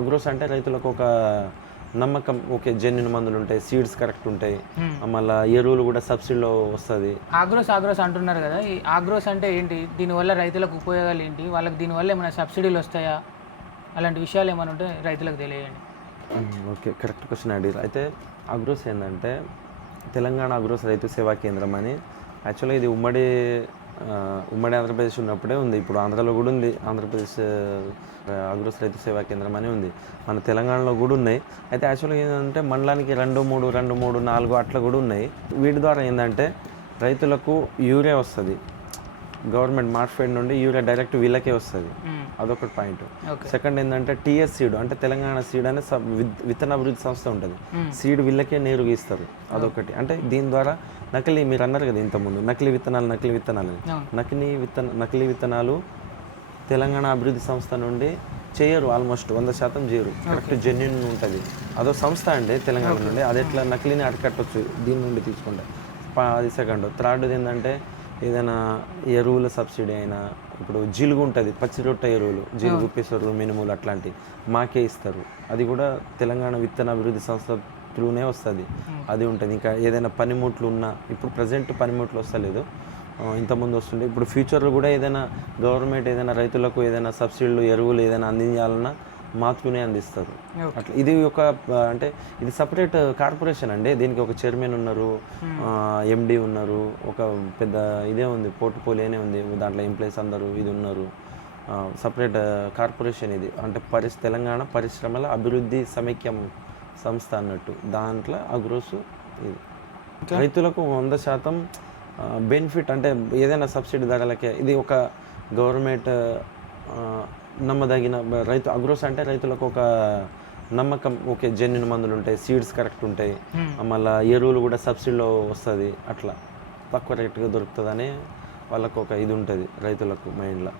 Agros అంటే రైతులకు ఒక నమ్మకం ఓకే జెన్యున్ మందులు ఉంటాయి సీడ్స్ కరెక్ట్ ఉంటాయి. మళ్ళీ ఎరువులు కూడా సబ్సిడీలో వస్తుంది. ఆగ్రోస్ ఆగ్రోస్ అంటున్నారు కదా ఈ ఆగ్రోస్ అంటే ఏంటి? దీనివల్ల రైతులకు ఉపయోగాలు ఏంటి? వాళ్ళకి దీనివల్ల ఏమైనా సబ్సిడీలు వస్తాయా? అలాంటి విషయాలు ఏమైనా ఉంటే రైతులకు తెలియజేయండి. ఓకే కరెక్ట్ క్వశ్చన్ అడిగారు అయితే అగ్రోస్ ఏంటంటే తెలంగాణ అగ్రోస్ రైతు సేవా కేంద్రం అని యాక్చువల్గా ఇది ఉమ్మడి ఉమ్మడి ఆంధ్రప్రదేశ్ ఉన్నప్పుడే ఉంది. ఇప్పుడు ఆంధ్రాలో కూడా ఉంది. ఆంధ్రప్రదేశ్ అగ్రస్ అగ్రోస్ రైతు సేవా కేంద్రం అని ఉంది. మన తెలంగాణలో కూడా ఉన్నాయి. అయితే యాక్చువల్గా ఏంటంటే మండలానికి రెండు మూడు రెండు మూడు నాలుగు అట్లా కూడా ఉన్నాయి. వీటి ద్వారా ఏంటంటే రైతులకు యూరియా వస్తుంది. గవర్నమెంట్ మార్ఫెడ్ నుండి యూరియా డైరెక్ట్ వీళ్ళకే వస్తుంది. అదొకటి పాయింట్. సెకండ్ ఏంటంటే టిఎస్ సీడ్ అంటే తెలంగాణ సీడ్ అనే విత్తన అభివృద్ధి సంస్థ ఉంటుంది. సీడ్ వీళ్ళకే నేరుగా ఇస్తారు అదొకటి. అంటే దీని ద్వారా నకిలీ మీరు అన్నారు కదా ఇంతకుముందు నకిలీ విత్తనాలు నకిలీ విత్తనాలు. నకిలీ విత్తన నకిలీ విత్తనాలు తెలంగాణ అభివృద్ధి సంస్థ నుండి చేయరు ఆల్మోస్ట్ వంద శాతం చేయరు. కరెక్ట్ జెన్యున్ ఉంటుంది. అదో సంస్థ అండి తెలంగాణ నుండి. అది ఎట్లా నకిలీని అరికట్టవచ్చు దీని నుండి తీసుకుంటే. అది సెకండ్ థర్డ్ ఏంటంటే ఏదైనా ఎరువుల సబ్సిడీ అయినా ఇప్పుడు జిలుగు ఉంటుంది పచ్చి రొట్టె ఎరువులు జిలుగు పెసరు మినుములు అట్లాంటివి మాకే ఇస్తారు. అది కూడా తెలంగాణ విత్తన అభివృద్ధి సంస్థ త్రూనే వస్తుంది. అది ఉంటుంది. ఇంకా ఏదైనా పనిముట్లు ఉన్నా ఇప్పుడు ప్రజెంట్ పనిముట్లు వస్తలేదు. ఇంతకుముందు వస్తుండే ఇప్పుడు ఫ్యూచర్లో కూడా ఏదైనా గవర్నమెంట్ ఏదైనా రైతులకు ఏదైనా సబ్సిడీలు ఎరువులు ఏదైనా అందించాలన్నా మాత్రమే అందిస్తారు. అట్లా ఇది ఒక అంటే ఇది సపరేట్ కార్పొరేషన్ అండి. దీనికి ఒక చైర్మన్ ఉన్నారు ఎండి ఉన్నారు ఒక పెద్ద ఇదే ఉంది పోర్ట్ఫోలియోనే ఉంది దాంట్లో ఎంప్లాయీస్ అందరూ ఇది ఉన్నారు. సపరేట్ కార్పొరేషన్ ఇది. అంటే పరిస్ తెలంగాణ పరిశ్రమల అభివృద్ధి సమైక్యం సంస్థ అన్నట్టు. దాంట్లో అగ్రోస్ ఇది. రైతులకు వంద శాతం బెనిఫిట్ అంటే ఏదైనా సబ్సిడీ ధరలకే. ఇది ఒక గవర్నమెంట్ నమ్మదగిన రైతు అగ్రోస్ అంటే రైతులకు ఒక నమ్మకం. ఓకే జెన్యున్ మందులు ఉంటాయి సీడ్స్ కరెక్ట్ ఉంటాయి. మళ్ళీ ఎరువులు కూడా సబ్సిడీలో వస్తుంది అట్లా తక్కువ రేటుగా దొరుకుతుందని వాళ్ళకు ఒక ఇది ఉంటుంది రైతులకు మైండ్లో.